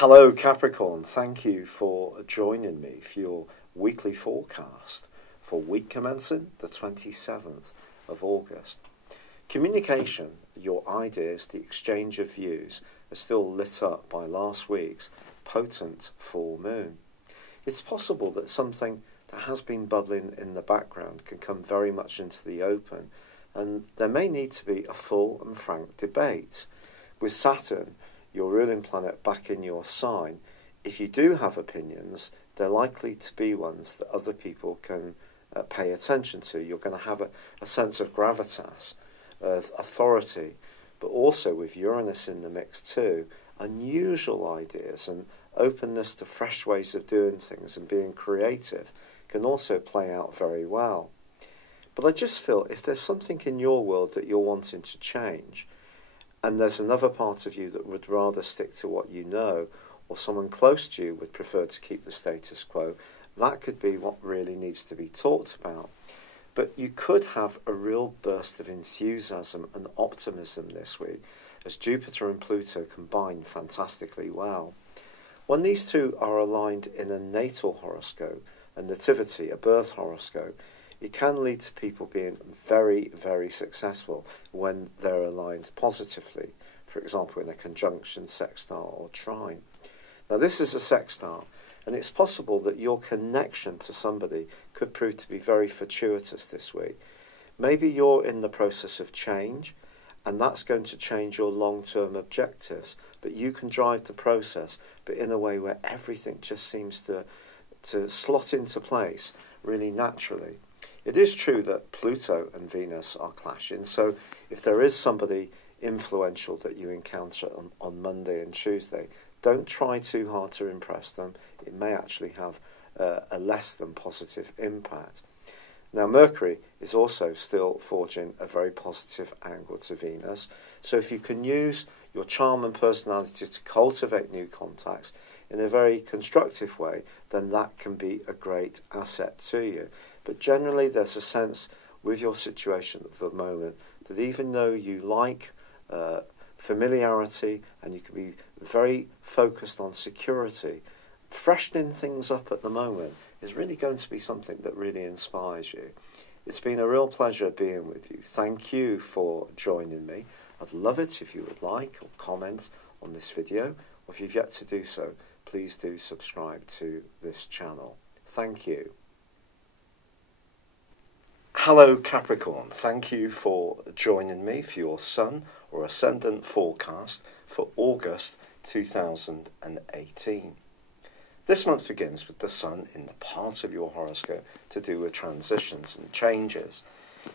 Hello Capricorn, thank you for joining me for your weekly forecast for week commencing the 27th of August. Communication, your ideas, the exchange of views are still lit up by last week's potent full moon. It's possible that something that has been bubbling in the background can come very much into the open, and there may need to be a full and frank debate. With Saturn, your ruling planet, back in your sign, if you do have opinions, they're likely to be ones that other people can pay attention to. You're going to have a sense of gravitas, of authority, but also with Uranus in the mix too, unusual ideas and openness to fresh ways of doing things and being creative can also play out very well. But I just feel if there's something in your world that you're wanting to change, and there's another part of you that would rather stick to what you know, or someone close to you would prefer to keep the status quo, that could be what really needs to be talked about. But you could have a real burst of enthusiasm and optimism this week, as Jupiter and Pluto combine fantastically well. When these two are aligned in a natal horoscope, a nativity, a birth horoscope, it can lead to people being very, very successful when they're aligned positively, for example in a conjunction, sextile or trine. Now this is a sextile, and it's possible that your connection to somebody could prove to be very fortuitous this week. Maybe you're in the process of change, and that's going to change your long-term objectives, but you can drive the process, but in a way where everything just seems to slot into place really naturally. It is true that Pluto and Venus are clashing, so if there is somebody influential that you encounter on Monday and Tuesday, don't try too hard to impress them. It may actually have a less than positive impact. Now Mercury is also still forging a very positive angle to Venus, so if you can use your charm and personality to cultivate new contacts in a very constructive way, then that can be a great asset to you. But generally there's a sense with your situation at the moment that even though you like familiarity and you can be very focused on security, freshening things up at the moment is really going to be something that really inspires you. It's been a real pleasure being with you. Thank you for joining me. I'd love it if you would like or comment on this video, or if you've yet to do so, please do subscribe to this channel. Thank you. Hello Capricorn, thank you for joining me for your Sun or Ascendant forecast for August 2018. This month begins with the Sun in the part of your horoscope to do with transitions and changes.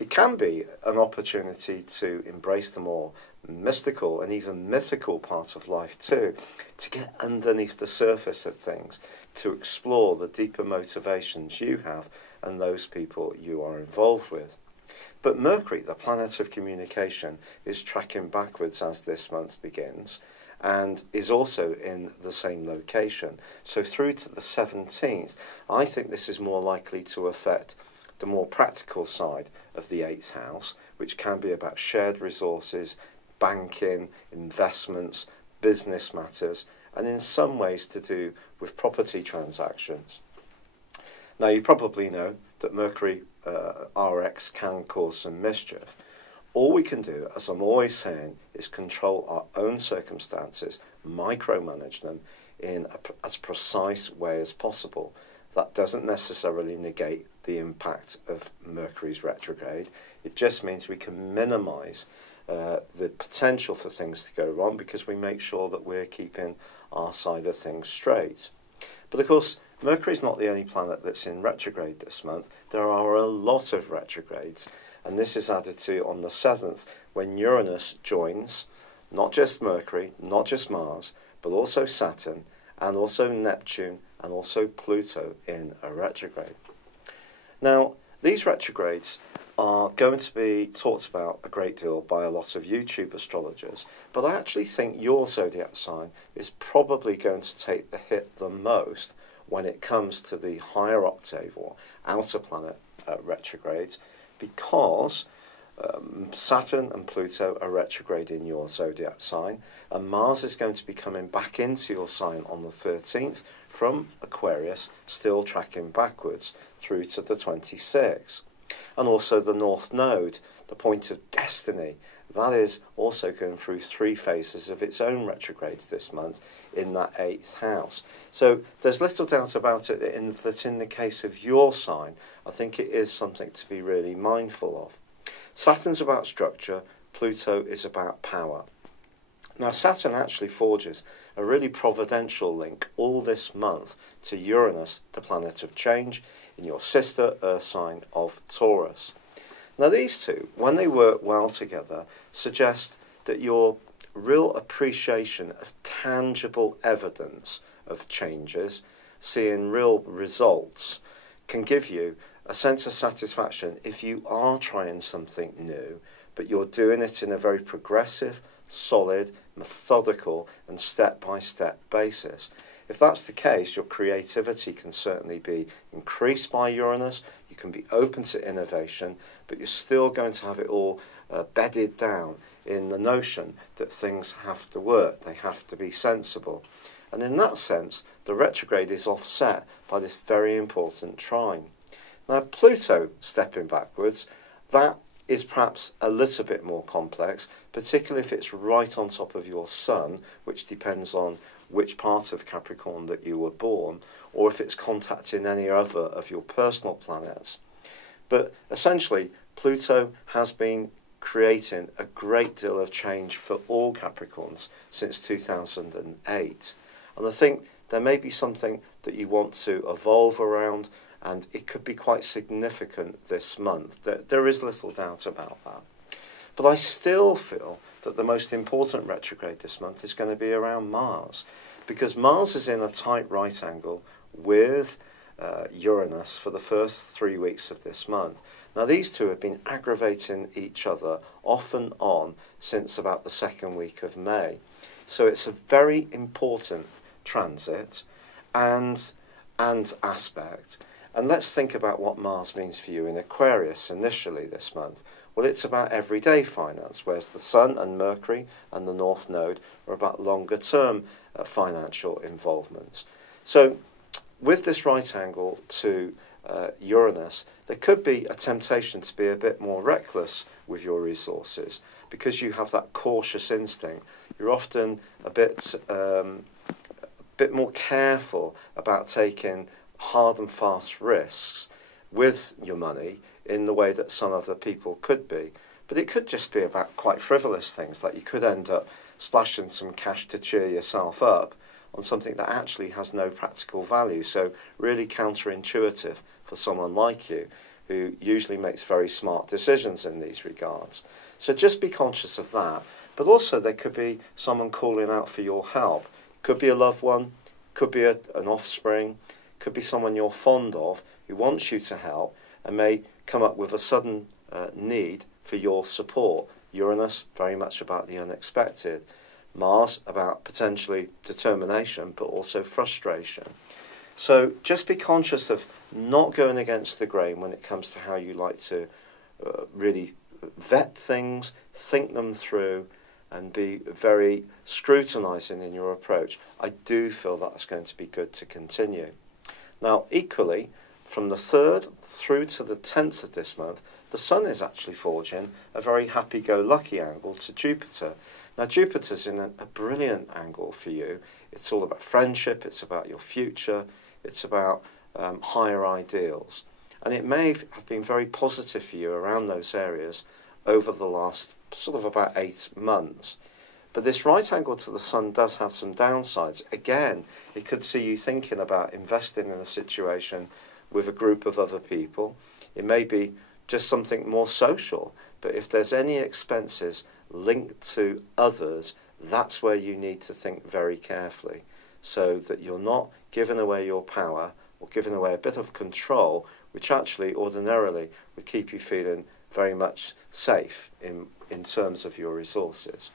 It can be an opportunity to embrace the more mystical and even mythical part of life too, to get underneath the surface of things, to explore the deeper motivations you have and those people you are involved with. But Mercury, the planet of communication, is tracking backwards as this month begins, and is also in the same location. So through to the 17th, I think this is more likely to affect the more practical side of the 8th house, which can be about shared resources, banking, investments, business matters, and in some ways to do with property transactions. Now you probably know that Mercury RX can cause some mischief. All we can do, as I'm always saying, is control our own circumstances, micromanage them in as precise way as possible. That doesn't necessarily negate the impact of Mercury's retrograde. It just means we can minimise the potential for things to go wrong because we make sure that we're keeping our side of things straight. But of course, Mercury is not the only planet that's in retrograde this month. There are a lot of retrogrades, and this is added to on the 7th when Uranus joins not just Mercury, not just Mars, but also Saturn and also Neptune and also Pluto in a retrograde. Now, these retrogrades are going to be talked about a great deal by a lot of YouTube astrologers, but I actually think your zodiac sign is probably going to take the hit the most when it comes to the higher octave or outer planet retrogrades, because Saturn and Pluto are retrograde in your zodiac sign, and Mars is going to be coming back into your sign on the 13th from Aquarius, still tracking backwards through to the 26th. And also the North Node, the point of destiny, that is also going through 3 phases of its own retrogrades this month in that 8th house. So there's little doubt about it that in the case of your sign, I think it is something to be really mindful of. Saturn's about structure, Pluto is about power. Now Saturn actually forges a really providential link all this month to Uranus, the planet of change, in your sister Earth sign of Taurus. Now these two, when they work well together, suggest that your real appreciation of tangible evidence of changes, seeing real results, can give you a sense of satisfaction if you are trying something new, but you're doing it in a very progressive, solid, methodical and step-by-step basis. If that's the case, your creativity can certainly be increased by Uranus. You can be open to innovation, but you're still going to have it all bedded down in the notion that things have to work, they have to be sensible. And in that sense, the retrograde is offset by this very important trine. Now, Pluto stepping backwards, that is perhaps a little bit more complex, particularly if it's right on top of your sun, which depends on which part of Capricorn that you were born, or if it's contacting any other of your personal planets. But essentially, Pluto has been creating a great deal of change for all Capricorns since 2008. And I think there may be something that you want to evolve around, and it could be quite significant this month. There is little doubt about that. But I still feel that the most important retrograde this month is going to be around Mars, because Mars is in a tight right angle with Uranus for the first 3 weeks of this month. Now these two have been aggravating each other off and on since about the 2nd week of May. So it's a very important transit and aspect. And let's think about what Mars means for you in Aquarius initially this month. Well, it's about everyday finance, whereas the Sun and Mercury and the North Node are about longer term financial involvement. So with this right angle to Uranus, there could be a temptation to be a bit more reckless with your resources because you have that cautious instinct. You're often a bit more careful about taking hard and fast risks with your money in the way that some other people could be. But it could just be about quite frivolous things, like you could end up splashing some cash to cheer yourself up on something that actually has no practical value. So really counterintuitive for someone like you, who usually makes very smart decisions in these regards. So just be conscious of that. But also there could be someone calling out for your help. It could be a loved one, could be an offspring, could be someone you're fond of who wants you to help and may come up with a sudden need for your support. Uranus, very much about the unexpected. Mars, about potentially determination, but also frustration. So just be conscious of not going against the grain when it comes to how you like to really vet things, think them through, and be very scrutinising in your approach. I do feel that's going to be good to continue. Now, equally, from the 3rd through to the 10th of this month, the Sun is actually forging a very happy-go-lucky angle to Jupiter. Now, Jupiter's in a brilliant angle for you. It's all about friendship, it's about your future, it's about higher ideals. And it may have been very positive for you around those areas over the last sort of about 8 months. But this right angle to the Sun does have some downsides. Again, it could see you thinking about investing in a situation with a group of other people. It may be just something more social, but if there's any expenses linked to others, that's where you need to think very carefully so that you're not giving away your power or giving away a bit of control, which actually ordinarily would keep you feeling very much safe in terms of your resources.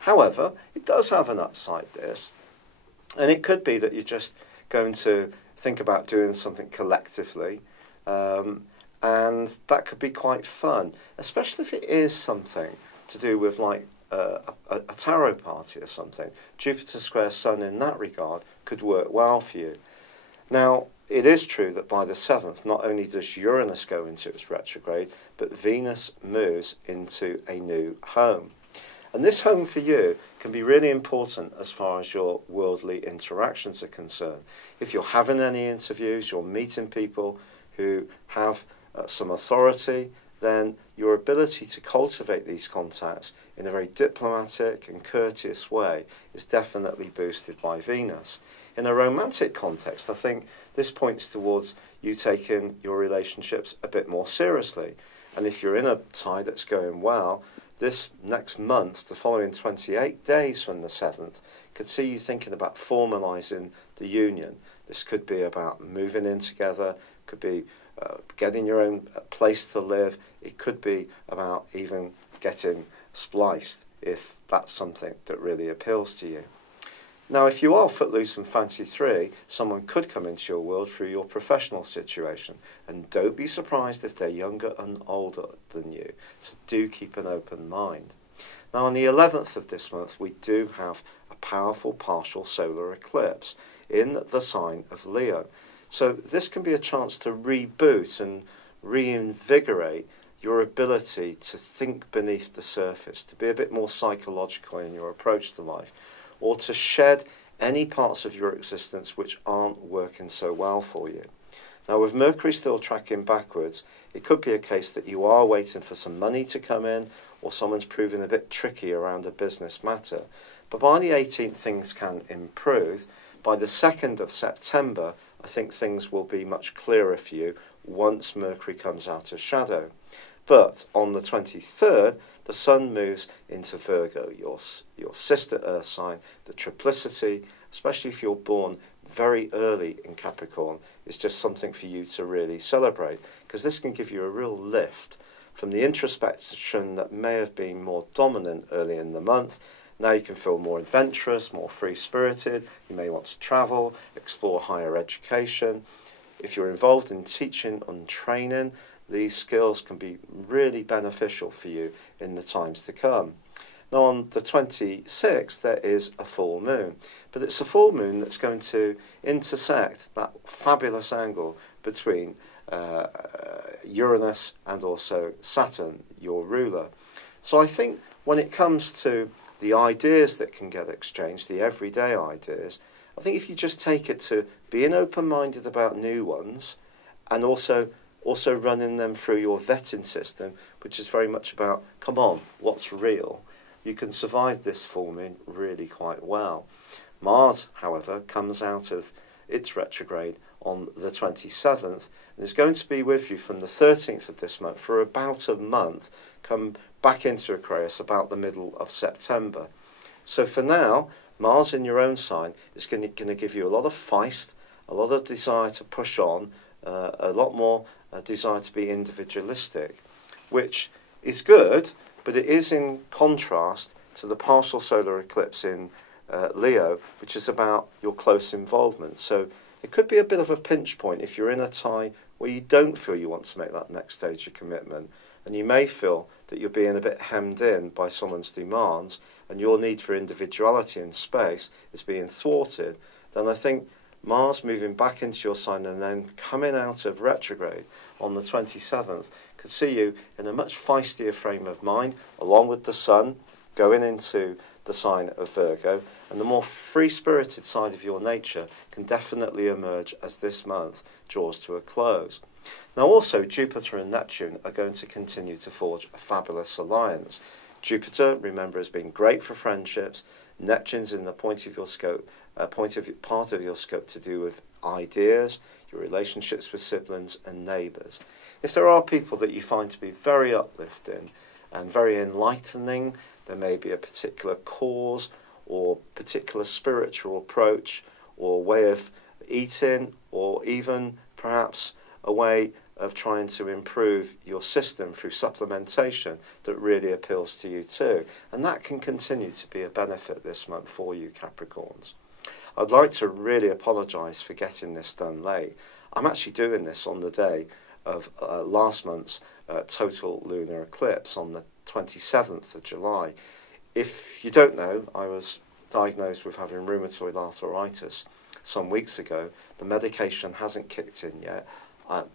However, it does have an upside, this, and it could be that you're just going to think about doing something collectively, and that could be quite fun, especially if it is something to do with like a tarot party or something. Jupiter square Sun in that regard could work well for you. Now, it is true that by the 7th, not only does Uranus go into its retrograde, but Venus moves into a new home. And this home for you can be really important as far as your worldly interactions are concerned. If you're having any interviews, you're meeting people who have some authority, then your ability to cultivate these contacts in a very diplomatic and courteous way is definitely boosted by Venus. In a romantic context, I think this points towards you taking your relationships a bit more seriously. And if you're in a tie that's going well, this next month, the following 28 days from the 7th, could see you thinking about formalising the union. This could be about moving in together, could be getting your own place to live. It could be about even getting spliced, if that's something that really appeals to you. Now, if you are footloose and fancy free, someone could come into your world through your professional situation. And don't be surprised if they're younger and older than you. So do keep an open mind. Now, on the 11th of this month, we do have a powerful partial solar eclipse in the sign of Leo. So this can be a chance to reboot and reinvigorate your ability to think beneath the surface, to be a bit more psychological in your approach to life, or to shed any parts of your existence which aren't working so well for you. Now, with Mercury still tracking backwards, it could be a case that you are waiting for some money to come in, or someone's proving a bit tricky around a business matter. But by the 18th, things can improve. By the 2nd of September, I think things will be much clearer for you once Mercury comes out of shadow. But on the 23rd, the Sun moves into Virgo, your sister Earth sign. The triplicity, especially if you're born very early in Capricorn, is just something for you to really celebrate, because this can give you a real lift from the introspection that may have been more dominant early in the month. Now you can feel more adventurous, more free-spirited. You may want to travel, explore higher education. If you're involved in teaching and training, these skills can be really beneficial for you in the times to come. Now, on the 26th, there is a full moon. But it's a full moon that's going to intersect that fabulous angle between Uranus and also Saturn, your ruler. So I think when it comes to the ideas that can get exchanged, the everyday ideas, I think if you just take it to being open-minded about new ones, and also running them through your vetting system, which is very much about, come on, what's real, you can survive this full moon really quite well. Mars, however, comes out of its retrograde on the 27th, and is going to be with you from the 13th of this month for about a month, come back into Aquarius about the middle of September. So for now, Mars in your own sign is going to give you a lot of feist, a lot of desire to push on, a lot more desire to be individualistic, which is good, but it is in contrast to the partial solar eclipse in Leo, which is about your close involvement. So it could be a bit of a pinch point if you're in a tie where you don't feel you want to make that next stage of commitment, and you may feel that you're being a bit hemmed in by someone's demands, and your need for individuality and space is being thwarted. Then I think Mars moving back into your sign and then coming out of retrograde on the 27th could see you in a much feistier frame of mind, along with the Sun going into the sign of Virgo, and the more free-spirited side of your nature can definitely emerge as this month draws to a close. Now also, Jupiter and Neptune are going to continue to forge a fabulous alliance. Jupiter, remember, has been great for friendships. Neptune's in the part of your scope to do with ideas, your relationships with siblings and neighbours. If there are people that you find to be very uplifting and very enlightening, there may be a particular cause or particular spiritual approach or way of eating, or even perhaps a way of trying to improve your system through supplementation that really appeals to you too. And that can continue to be a benefit this month for you, Capricorns. I'd like to really apologise for getting this done late. I'm actually doing this on the day of last month's total lunar eclipse on the 27th of July. If you don't know, I was diagnosed with having rheumatoid arthritis some weeks ago. The medication hasn't kicked in yet.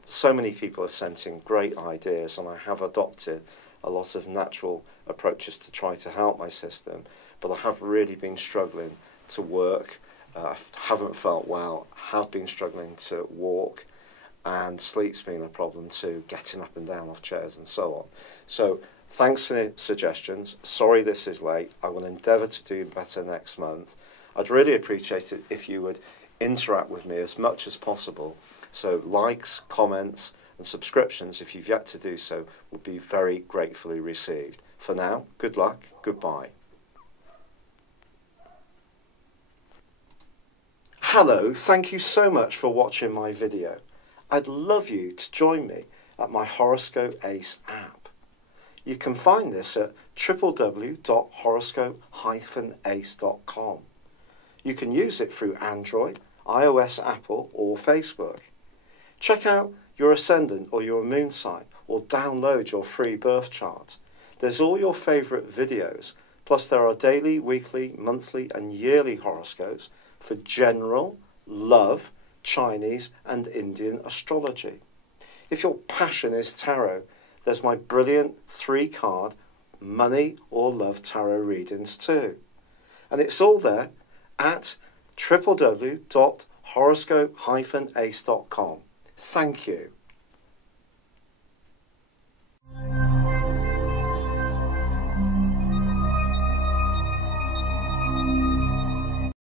So many people have sent in great ideas, and I have adopted a lot of natural approaches to try to help my system, but I have really been struggling to work. Haven't felt well, have been struggling to walk, and sleep's been a problem too, getting up and down off chairs and so on. So thanks for the suggestions. Sorry this is late. I will endeavour to do better next month. I'd really appreciate it if you would interact with me as much as possible. So likes, comments and subscriptions, if you've yet to do so, would be very gratefully received. For now, good luck, goodbye. Hello, thank you so much for watching my video. I'd love you to join me at my Horoscope Ace app. You can find this at www.horoscope-ace.com. You can use it through Android, iOS, Apple or Facebook. Check out your ascendant or your moon sign, or download your free birth chart. There's all your favourite videos, plus there are daily, weekly, monthly and yearly horoscopes for general, love, Chinese and Indian astrology. If your passion is tarot, there's my brilliant 3-card money or love tarot readings too. And it's all there at www.horoscope-ace.com. Thank you.